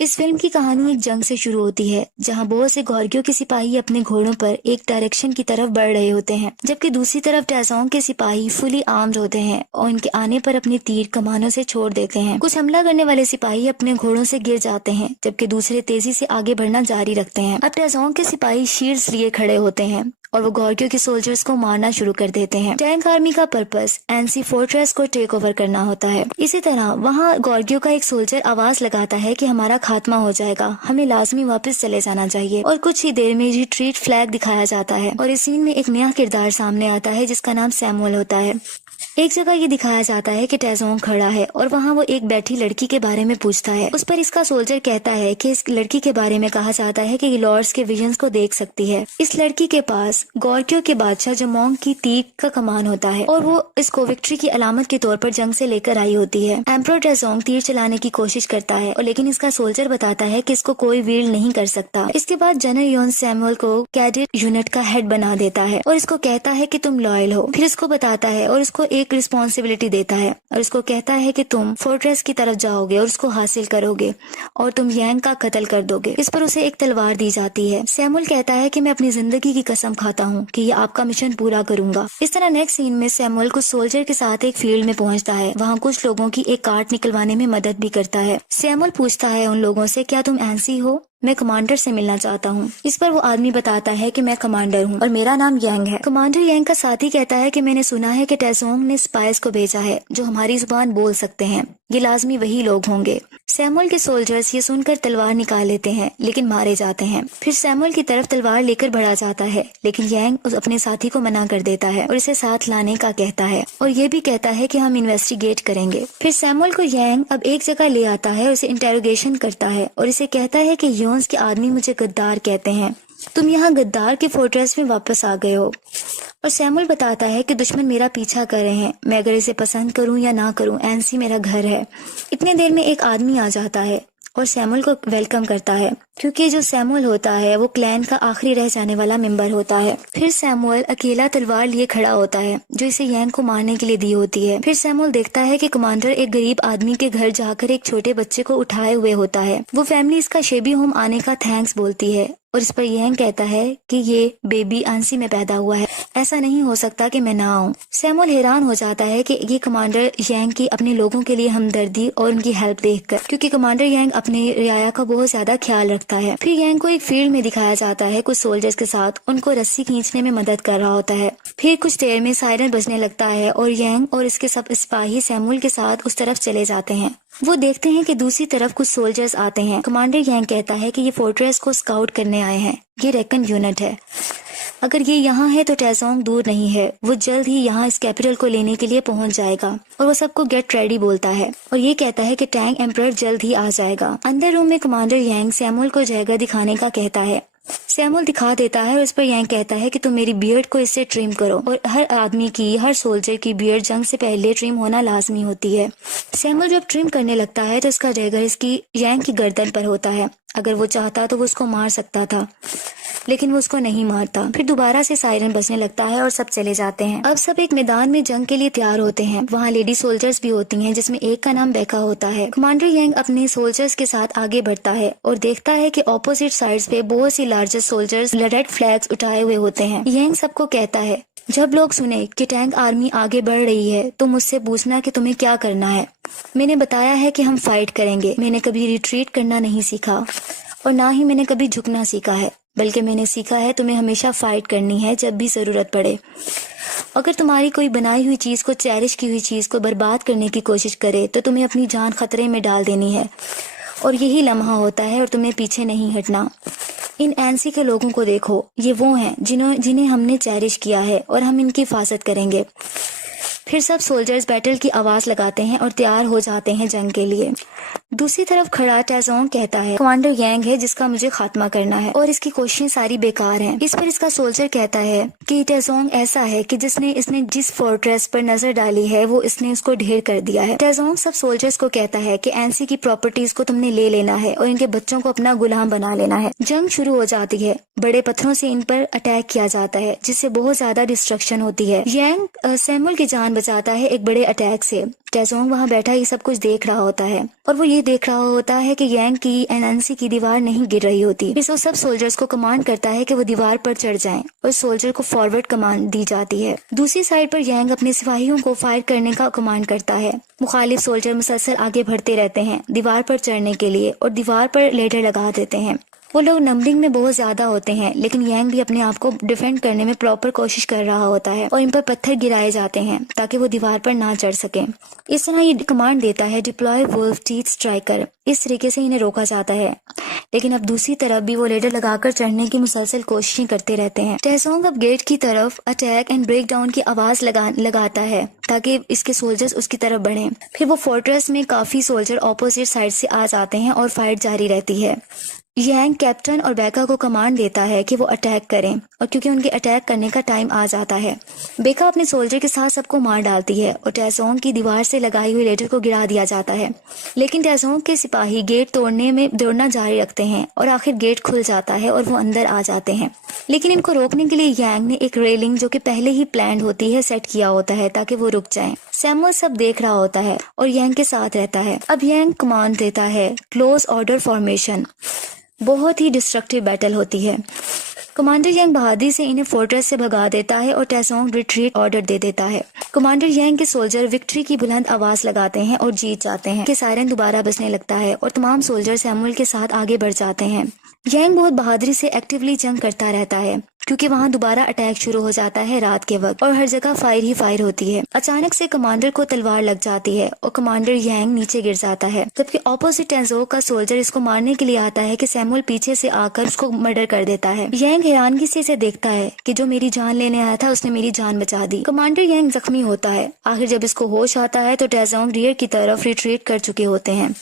इस फिल्म की कहानी एक जंग से शुरू होती है जहां बहुत से गॉर्गियों के सिपाही अपने घोड़ों पर एक डायरेक्शन की तरफ बढ़ रहे होते हैं, जबकि दूसरी तरफ टैजोंग के सिपाही फुली आर्म्ड होते हैं और उनके आने पर अपने तीर कमानों से छोड़ देते हैं। कुछ हमला करने वाले सिपाही अपने घोड़ों से गिर जाते हैं, जबकि दूसरे तेजी से आगे बढ़ना जारी रखते हैं। अब टैजोंग के सिपाही शील्ड्स लिए खड़े होते हैं और वो गॉर्गियों के सोल्जर्स को मारना शुरू कर देते हैं। टैंक आर्मी का पर्पस एनसी फोर्ट्रेस को टेक ओवर करना होता है। इसी तरह वहाँ गॉर्गियों का एक सोल्जर आवाज लगाता है कि हमारा खात्मा हो जाएगा, हमें लाजमी वापस चले जाना चाहिए। और कुछ ही देर में रिट्रीट फ्लैग दिखाया जाता है और इस सीन में एक नया किरदार सामने आता है जिसका नाम सैमुअल होता है। एक जगह ये दिखाया जाता है कि टैजोंग खड़ा है और वहाँ वो एक बैठी लड़की के बारे में पूछता है। उस पर इसका सोल्जर कहता है कि इस लड़की के बारे में कहा जाता है कि ये लॉर्ड्स के विजन्स को देख सकती है। इस लड़की के पास गॉर्गियों के बादशाह जमोंग की तीर का कमान होता है और वो इसको विक्ट्री की अलामत के तौर पर जंग से लेकर आई होती है। एम्परर टैजोंग तीर चलाने की कोशिश करता है और लेकिन इसका सोल्जर बताता है कि इसको कोई वील नहीं कर सकता। इसके बाद जनरल योन सैमुअल को कैडेट यूनिट का हेड बना देता है और इसको कहता है कि तुम लॉयल हो। फिर इसको बताता है और इसको एक रिस्पॉन्सिबिलिटी देता है और इसको कहता है कि तुम फोर्ट्रेस की तरफ जाओगे और उसको हासिल करोगे और तुम यांग का कत्ल कर दोगे। इस पर उसे एक तलवार दी जाती है। सैमुअल कहता है कि मैं अपनी जिंदगी की कसम खाता हूँ कि ये आपका मिशन पूरा करूंगा। इस तरह नेक्स्ट सीन में सैमुअल कुछ सोल्जर के साथ एक फील्ड में पहुंचता है। वहाँ कुछ लोगों की एक कार्ट निकलवाने में मदद भी करता है। सैमुअल पूछता है उन लोगों से, क्या तुम एनसी हो? मैं कमांडर से मिलना चाहता हूँ। इस पर वो आदमी बताता है कि मैं कमांडर हूँ और मेरा नाम यांग है। कमांडर यांग का साथी कहता है कि मैंने सुना है कि टैजोंग ने स्पाइस को भेजा है जो हमारी जुबान बोल सकते हैं। ये लाजमी वही लोग होंगे। सैमुअल के सोल्जर्स ये सुनकर तलवार निकाल लेते हैं लेकिन मारे जाते हैं। फिर सैमुअल की तरफ तलवार लेकर बढ़ा जाता है लेकिन यांग अपने साथी को मना कर देता है और इसे साथ लाने का कहता है और ये भी कहता है कि हम इन्वेस्टिगेट करेंगे। फिर सैमुअल को यांग अब एक जगह ले आता है और इसे इंटेरोगेशन करता है और इसे कहता है कि योन्स के आदमी मुझे गद्दार कहते हैं। तुम यहाँ गद्दार के फोर्ट्रेस में वापस आ गए हो। और सैमुअल बताता है कि दुश्मन मेरा पीछा कर रहे हैं, मैं अगर इसे पसंद करूं या ना करूं, एनसी मेरा घर है। इतने देर में एक आदमी आ जाता है और सैमुअल को वेलकम करता है क्योंकि जो सैमुअल होता है वो क्लैन का आखिरी रह जाने वाला मेंबर होता है। फिर सैमुअल अकेला तलवार लिए खड़ा होता है जो इसे यांग को मारने के लिए दी होती है। फिर सैमुअल देखता है कि कमांडर एक गरीब आदमी के घर जाकर एक छोटे बच्चे को उठाए हुए होता है। वो फैमिली इसका शेबी होम आने का थैंक्स बोलती है और इस पर यांग कहता है कि ये बेबी आंसी में पैदा हुआ है, ऐसा नहीं हो सकता कि मैं ना आऊं। सैमुअल हैरान हो जाता है कि ये कमांडर यांग की अपने लोगों के लिए हमदर्दी और उनकी हेल्प देखकर, क्योंकि कमांडर यांग अपने रियाया का बहुत ज्यादा ख्याल रखता है। फिर यांग को एक फील्ड में दिखाया जाता है कुछ सोल्जर्स के साथ उनको रस्सी खींचने में मदद कर रहा होता है। फिर कुछ देर में सायरन बजने लगता है और यांग और इसके सब सिपाही सैमुअल के साथ उस तरफ चले जाते हैं। वो देखते हैं कि दूसरी तरफ कुछ सोल्जर्स आते हैं। कमांडर यांग कहता है कि ये फोर्ट्रेस को स्काउट करने आए हैं, ये रेकन यूनिट है। अगर ये यहाँ है तो टैजोंग दूर नहीं है, वो जल्द ही यहाँ इस कैपिटल को लेने के लिए पहुँच जाएगा। और वो सबको गेट रेडी बोलता है और ये कहता है कि टैंक एम्परर जल्द ही आ जाएगा। अंदर रूम में कमांडर यांग सैमुअल को जगह दिखाने का कहता है। सैमुअल दिखा देता है और इस पर यांग कहता है कि तुम मेरी बियर्ड को इससे ट्रिम करो और हर आदमी की, हर सोल्जर की बियर्ड जंग से पहले ट्रिम होना लाजमी होती है। सैमुअल जब ट्रिम करने लगता है तो इसका डैगर इसकी यांग की गर्दन पर होता है। अगर वो चाहता तो वो उसको मार सकता था लेकिन वो उसको नहीं मारता। फिर दोबारा से सायरन बजने लगता है और सब चले जाते हैं। अब सब एक मैदान में जंग के लिए तैयार होते हैं। वहाँ लेडी सोल्जर्स भी होती हैं जिसमें एक का नाम बेका होता है। कमांडर यांग अपने सोल्जर्स के साथ आगे बढ़ता है और देखता है कि ऑपोजिट साइड्स पे बहुत सी लार्जेस्ट सोल्जर्स रेड फ्लैग्स उठाए हुए होते हैं। यांग सबको कहता है, जब लोग सुने कि टैंक आर्मी आगे बढ़ रही है तो मुझसे पूछना कि तुम्हें क्या करना है। मैंने बताया है कि हम फाइट करेंगे। मैंने कभी रिट्रीट करना नहीं सीखा और ना ही मैंने कभी झुकना सीखा है, बल्कि मैंने सीखा है तुम्हें हमेशा फाइट करनी है जब भी जरूरत पड़े। अगर तुम्हारी कोई बनाई हुई चीज को, चेरिश की हुई चीज को बर्बाद करने की कोशिश करे तो तुम्हें अपनी जान खतरे में डाल देनी है और यही लम्हा होता है और तुम्हें पीछे नहीं हटना। इन एनसी के लोगों को देखो, ये वो हैं जिन्हें हमने चेरिश किया है और हम इनकी हिफाजत करेंगे। फिर सब सोल्जर्स बैटल की आवाज लगाते हैं और तैयार हो जाते हैं जंग के लिए। दूसरी तरफ खड़ा टैजोंग कहता है, कमांडर यांग है जिसका मुझे खात्मा करना है और इसकी कोशिशें सारी बेकार हैं। इस पर इसका सोल्जर कहता है कि टैजोंग ऐसा है कि इसने जिस फोर्ट्रेस पर नजर डाली है वो इसने उसको ढेर कर दिया है। टैजोंग सब सोल्जर्स को कहता है कि एनसी की प्रॉपर्टीज को तुमने ले लेना है और इनके बच्चों को अपना गुलाम बना लेना है। जंग शुरू हो जाती है। बड़े पत्थरों से इन पर अटैक किया जाता है जिससे बहुत ज्यादा डिस्ट्रक्शन होती है। यांग सैमुअल की जान बचाता है एक बड़े अटैक से। टेसोंग वहाँ बैठा ये सब कुछ देख रहा होता है और वो ये देख रहा होता है कि यांग की एनएनसी की दीवार नहीं गिर रही होती। फिर वो सब सोल्जर्स को कमांड करता है कि वो दीवार पर चढ़ जाएं और सोल्जर को फॉरवर्ड कमांड दी जाती है। दूसरी साइड पर यांग अपने सिपाहियों को फायर करने का कमांड करता है। मुखालिफ सोल्जर मुसलसल आगे बढ़ते रहते हैं दीवार पर चढ़ने के लिए और दीवार पर लेडर लगा देते हैं। वो लोग नंबरिंग में बहुत ज्यादा होते हैं, लेकिन यांग भी अपने आप को डिफेंड करने में प्रॉपर कोशिश कर रहा होता है और इन पर पत्थर गिराए जाते हैं ताकि वो दीवार पर ना चढ़ सके। इस तरह ये कमांड देता है डिप्लॉय वुल्फ टीथ स्ट्राइकर। इस तरीके से इन्हें रोका जाता है, लेकिन अब दूसरी तरफ भी वो लेडर लगाकर चढ़ने की मुसलसल कोशिशें करते रहते हैं। टेसोंग अब गेट की तरफ अटैक एंड ब्रेक डाउन की आवाज लगाता है ताकि इसके सोल्जर्स उसकी तरफ बढ़ें। फिर वो फोर्ट्रेस में काफी सोल्जर ऑपोजिट साइड से आ जाते हैं और फाइट जारी रहती है। यांग कैप्टन और बेका को कमांड देता है कि वो अटैक करें और क्योंकि उनके अटैक करने का टाइम आ जाता है, बेका अपने सोल्जर के साथ सबको मार डालती है और टेसोंग की दीवार से लगाई हुई लेडर को गिरा दिया जाता है। लेकिन टेसोंग के सिपाही गेट तोड़ने में दौड़ना जारी रखते हैं और आखिर गेट खुल जाता है और वो अंदर आ जाते हैं। लेकिन इनको रोकने के लिए यांग ने एक रेलिंग जो कि पहले ही प्लान होती है सेट किया होता है ताकि वो रुक जाएं। सैमुअल सब देख रहा होता है और यांग के साथ रहता है। अब यांग कमांड देता है क्लोज ऑर्डर फॉर्मेशन। बहुत ही डिस्ट्रक्टिव बैटल होती है। कमांडर यांग बहादुरी से इन्हें फोर्ट्रेस से भगा देता है और टेसोंग रिट्रीट ऑर्डर दे देता है। कमांडर यांग के सोल्जर विक्ट्री की बुलंद आवाज लगाते हैं और जीत जाते हैं। के सायरन दोबारा बजने लगता है और तमाम सोल्जर सैमुअल के साथ आगे बढ़ जाते हैं। यांग बहुत बहादुरी से एक्टिवली जंग करता रहता है क्योंकि वहाँ दोबारा अटैक शुरू हो जाता है रात के वक्त और हर जगह फायर ही फायर होती है। अचानक से कमांडर को तलवार लग जाती है और कमांडर यांग नीचे गिर जाता है, जबकि ऑपोजिट टेंजो का सोल्जर इसको मारने के लिए आता है कि सैमुअल पीछे से आकर उसको मर्डर कर देता है। यांग हैरानगी से इसे देखता है कि जो मेरी जान लेने आया था उसने मेरी जान बचा दी। कमांडर यांग जख्मी होता है। आखिर जब इसको होश आता है तो टेसोंग रियर की तरफ रिट्रीट कर चुके होते हैं।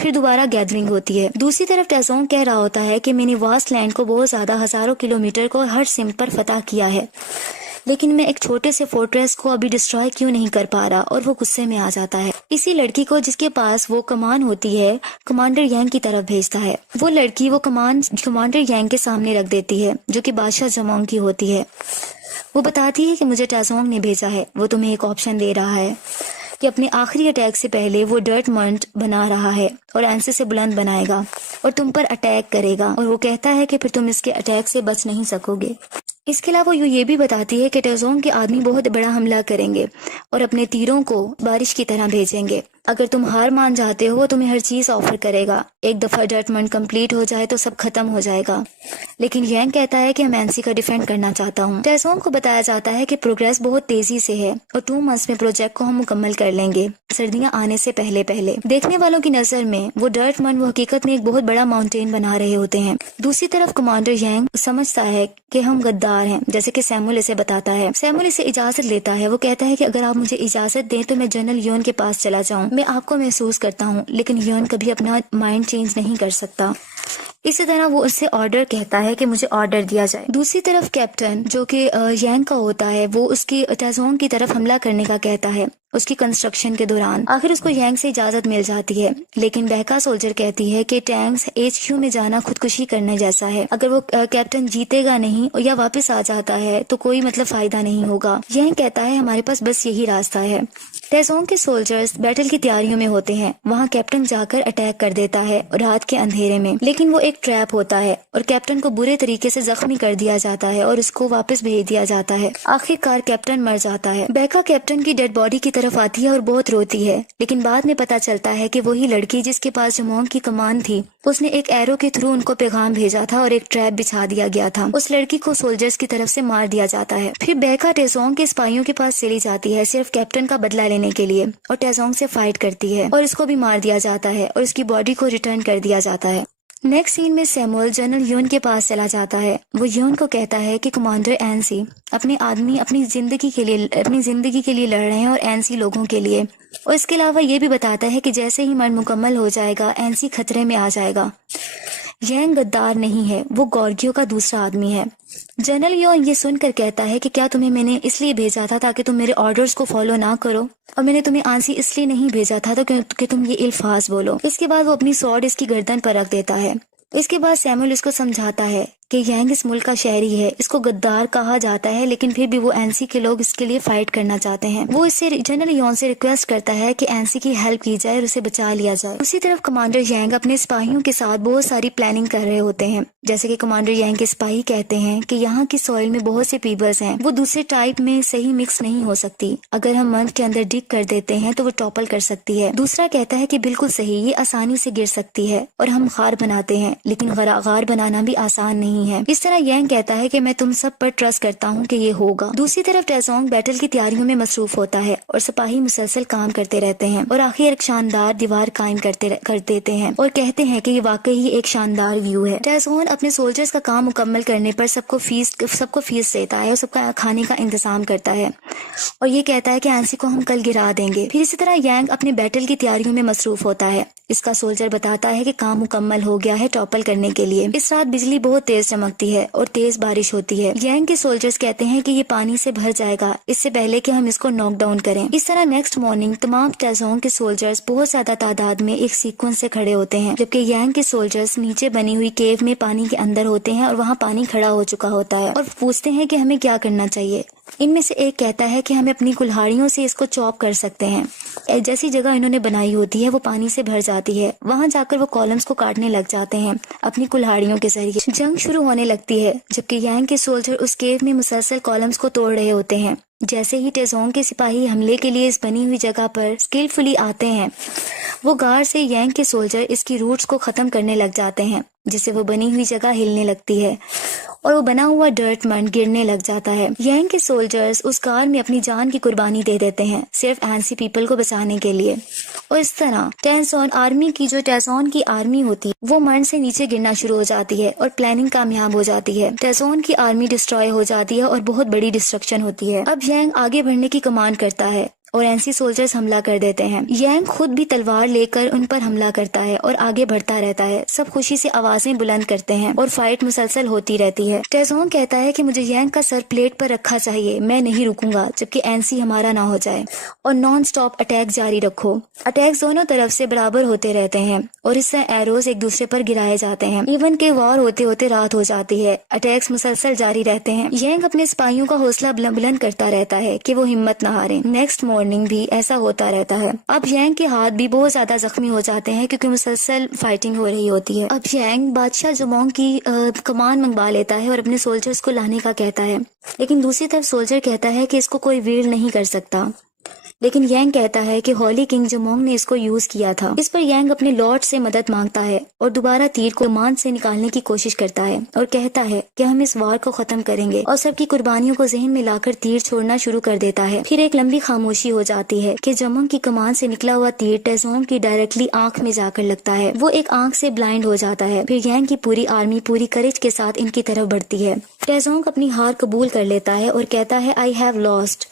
फिर दोबारा गैदरिंग होती है। दूसरी तरफ टेसोंग कह रहा होता है कि मैंने वास्ट लैंड को बहुत ज्यादा हजारों किलोमीटर को हर सिम पर फतह किया है, लेकिन मैं एक छोटे से फोर्ट्रेस को अभी डिस्ट्रॉय क्यों नहीं कर पा रहा, और वो गुस्से में आ जाता है। इसी लड़की को जिसके पास वो कमान होती है कमांडर यांग की तरफ भेजता है। वो लड़की वो कमान कमांडर यांग के सामने रख देती है जो कि बादशाह जमोंग की होती है। वो बताती है कि मुझे टेसोंग ने भेजा है। वो तुम्हें एक ऑप्शन दे रहा है कि अपने आखिरी अटैक से पहले वो डर्ट मंट बना रहा है और एंसे से बुलंद बनाएगा और तुम पर अटैक करेगा, और वो कहता है कि फिर तुम इसके अटैक से बच नहीं सकोगे। इसके अलावा वो ये भी बताती है कि टेसोंग के आदमी बहुत बड़ा हमला करेंगे और अपने तीरों को बारिश की तरह भेजेंगे। अगर तुम हार मान जाते हो तुम्हें हर चीज ऑफर करेगा। एक दफा डर्टमंड कंप्लीट हो जाए तो सब खत्म हो जाएगा। लेकिन यांग कहता है कि मैं एंसी का डिफेंड करना चाहता हूँ। टेसोंग को बताया जाता है कि प्रोग्रेस बहुत तेजी से है और 2 मंथ्स में प्रोजेक्ट को हम मुकम्मल कर लेंगे, सर्दियाँ आने से पहले पहले। देखने वालों की नजर में वो डर्टमंड वो हकीकत में एक बहुत बड़ा माउंटेन बना रहे होते हैं। दूसरी तरफ कमांडर यांग समझता है कि हम गद्दार हैं, जैसे कि सैमुअल इसे बताता है। सैमुअल इसे इजाजत लेता है। वो कहता है कि अगर आप मुझे इजाजत दें तो मैं जनरल योन के पास चला जाऊं। मैं आपको महसूस करता हूं, लेकिन योन कभी अपना माइंड चेंज नहीं कर सकता। इसी तरह वो उससे ऑर्डर कहता है कि मुझे ऑर्डर दिया जाए। दूसरी तरफ कैप्टन जो कि यांग का होता है वो उसकी टेसोंग की तरफ हमला करने का कहता है उसकी कंस्ट्रक्शन के दौरान। आखिर उसको यांग से इजाजत मिल जाती है, लेकिन बहका सोल्जर कहती है कि टैंक्स HQ में जाना खुदकुशी करने जैसा है। अगर वो कैप्टन जीतेगा नहीं या वापस आ जाता है तो कोई मतलब फायदा नहीं होगा। यांग कहता है हमारे पास बस यही रास्ता है। टेसोंग के सोल्जर्स बैटल की तैयारियों में होते हैं। वहाँ कैप्टन जाकर अटैक कर देता है रात के अंधेरे में, लेकिन वो एक ट्रैप होता है और कैप्टन को बुरे तरीके से जख्मी कर दिया जाता है और उसको वापस भेज दिया जाता है। आखिरकार कैप्टन मर जाता है। बेका कैप्टन की डेड बॉडी की तरफ आती है और बहुत रोती है, लेकिन बाद में पता चलता है कि वही लड़की जिसके पास जमोंग की कमान थी उसने एक एरो के थ्रू उनको पैगाम भेजा था और एक ट्रैप बिछा दिया गया था। उस लड़की को सोल्जर्स की तरफ से मार दिया जाता है। फिर बेका टेसोंग के सिपाहियों के पास चली जाती है सिर्फ कैप्टन का बदला लेने के लिए, और टेसोंग से फाइट करती है और इसको भी मार दिया जाता है और इसकी बॉडी को रिटर्न कर दिया जाता है। नेक्स्ट सीन में सैमुअल जनरल योन के पास चला जाता है। वो योन को कहता है कि कमांडर एनसी अपने आदमी अपनी जिंदगी के लिए लड़ रहे हैं और एनसी लोगों के लिए, और इसके अलावा ये भी बताता है कि जैसे ही मर्ड मुकम्मल हो जाएगा एनसी खतरे में आ जाएगा। यांग गद्दार नहीं है, वो गॉर्गियो का दूसरा आदमी है। जनरल योन ये सुनकर कहता है कि क्या तुम्हें मैंने इसलिए भेजा था ताकि तुम मेरे ऑर्डर्स को फॉलो ना करो, और मैंने तुम्हें आंसी इसलिए नहीं भेजा था तो कि तुम ये इल्फाज बोलो। इसके बाद वो अपनी स्वॉर्ड इसकी गर्दन पर रख देता है। इसके बाद सैमुअल उसको समझाता है कि यांग इस मुल्क का शहरी है, इसको गद्दार कहा जाता है, लेकिन फिर भी वो एनसी के लोग इसके लिए फाइट करना चाहते हैं। वो इससे जनरल यॉन से रिक्वेस्ट करता है कि एनसी की हेल्प की जाए और उसे बचा लिया जाए। उसी तरफ कमांडर यांग अपने सिपाहियों के साथ बहुत सारी प्लानिंग कर रहे होते हैं। जैसे कि कमांडर यांग के सिपाही कहते हैं कि यहाँ की सॉइल में बहुत से पीपल्स हैं, वो दूसरे टाइप में सही मिक्स नहीं हो सकती। अगर हम मंथ के अंदर डिग कर देते हैं तो वो टॉपल कर सकती है। दूसरा कहता है कि बिल्कुल सही, ये आसानी से गिर सकती है और हम गार बनाते हैं, लेकिन गार बनाना भी आसान नहीं है। इस तरह यांग कहता है कि मैं तुम सब पर ट्रस्ट करता हूँ कि ये होगा। दूसरी तरफ टेसोंग बैटल की तैयारियों में मसरूफ होता है और सिपाही मुसलसल काम करते रहते हैं और आखिर एक शानदार दीवार कायम कर देते हैं और कहते हैं कि ये वाकई ही एक शानदार व्यू है। टेसोंग अपने सोल्जर्स का काम मुकम्मल करने पर सबको फीस देता है और सबका खाने का इंतजाम करता है और ये कहता है कि एनसी को हम कल गिरा देंगे। फिर इसी तरह यांग अपने बैटल की तैयारियों में मसरूफ होता है। इसका सोल्जर बताता है कि काम मुकम्मल हो गया है टॉपल करने के लिए। इस रात बिजली बहुत तेज चमकती है और तेज बारिश होती है। यांग के सोल्जर्स कहते हैं कि ये पानी से भर जाएगा इससे पहले कि हम इसको नॉक डाउन करें। इस तरह नेक्स्ट मॉर्निंग तमाम टेसोंग के सोल्जर्स बहुत ज्यादा तादाद में एक सीक्वेंस से खड़े होते हैं, जबकि यांग के सोल्जर्स नीचे बनी हुई केव में पानी के अंदर होते हैं और वहाँ पानी खड़ा हो चुका होता है और पूछते हैं कि हमें क्या करना चाहिए। इनमें से एक कहता है कि हमें अपनी कुल्हाड़ियों से इसको चॉप कर सकते हैं। जैसी जगह इन्होंने बनाई होती है वो पानी से भर जाती है। वहां जाकर वो कॉलम्स को काटने लग जाते हैं अपनी कुल्हाड़ियों के जरिए। जंग शुरू होने लगती है जबकि यांग के सोल्जर उस केव में मुसलसल कॉलम्स को तोड़ रहे होते हैं। जैसे ही टेसोंग के सिपाही हमले के लिए इस बनी हुई जगह पर स्किलफुली आते हैं, वो गार से यांग के सोल्जर इसकी रूट्स को खत्म करने लग जाते हैं, जिससे वो बनी हुई जगह हिलने लगती है और वो बना हुआ डर्ट मंड गिरने लग जाता है। यांग के सोल्जर्स उस कार में अपनी जान की कुर्बानी दे देते हैं सिर्फ एनसी पीपल को बचाने के लिए और इस तरह टेसोंग की आर्मी होती है वो मंड से नीचे गिरना शुरू हो जाती है और प्लानिंग कामयाब हो जाती है। टेसोंग की आर्मी डिस्ट्रॉय हो जाती है और बहुत बड़ी डिस्ट्रक्शन होती है। अब यांग आगे बढ़ने की कमांड करता है और एनसी सोल्जर्स हमला कर देते हैं। यांग खुद भी तलवार लेकर उन पर हमला करता है और आगे बढ़ता रहता है। सब खुशी से आवाजें बुलंद करते हैं और फाइट मुसलसल होती रहती है। टेसोंग कहता है कि मुझे यांग का सर प्लेट पर रखा चाहिए, मैं नहीं रुकूंगा जबकि एनसी हमारा ना हो जाए और नॉन स्टॉप अटैक जारी रखो। अटैक दोनों तरफ से बराबर होते रहते हैं और इससे एरोज एक दूसरे पर गिराए जाते हैं। इवन के वॉर होते होते रात हो जाती है। अटैक्स मुसलसल जारी रहते हैं। यांग अपने सिपाहियों का हौसला बुलंद करता रहता है कि वो हिम्मत न हारे। नेक्स्ट मॉर्निंग भी ऐसा होता रहता है। अब यांग के हाथ भी बहुत ज्यादा जख्मी हो जाते हैं क्योंकि मुसलसल फाइटिंग हो रही होती है। अब यांग बादशाह जुमोंग की कमान मंगवा लेता है और अपने सोल्जर्स को लाने का कहता है, लेकिन दूसरी तरफ सोल्जर कहता है कि इसको कोई वीर नहीं कर सकता। लेकिन यांग कहता है कि होली किंग जुमोंग ने इसको यूज किया था। इस पर यांग अपने लॉर्ड से मदद मांगता है और दोबारा तीर को कमान से निकालने की कोशिश करता है और कहता है कि हम इस वार को खत्म करेंगे और सबकी कुर्बानियों को जहन में लाकर तीर छोड़ना शुरू कर देता है। फिर एक लंबी खामोशी हो जाती है कि जुमोंग की कमान से निकला हुआ तीर टेसोंग की डायरेक्टली आंख में जाकर लगता है। वो एक आंख से ब्लाइंड हो जाता है। फिर यांग की पूरी आर्मी पूरी करेज के साथ इनकी तरफ बढ़ती है। टेसोंग अपनी हार कबूल कर लेता है और कहता है आई हैव लॉस्ट।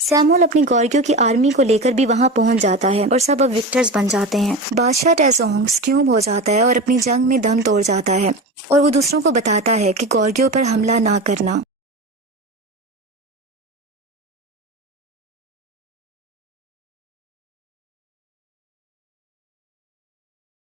सैमुअल अपनी गॉर्गियों की आर्मी को लेकर भी वहां पहुंच जाता है और सब अब विक्टर्स बन जाते हैं। बादशाह टेसोंग स्क्यूम हो जाता है और अपनी जंग में दम तोड़ जाता है और वो दूसरों को बताता है कि गॉर्गियों पर हमला ना करना।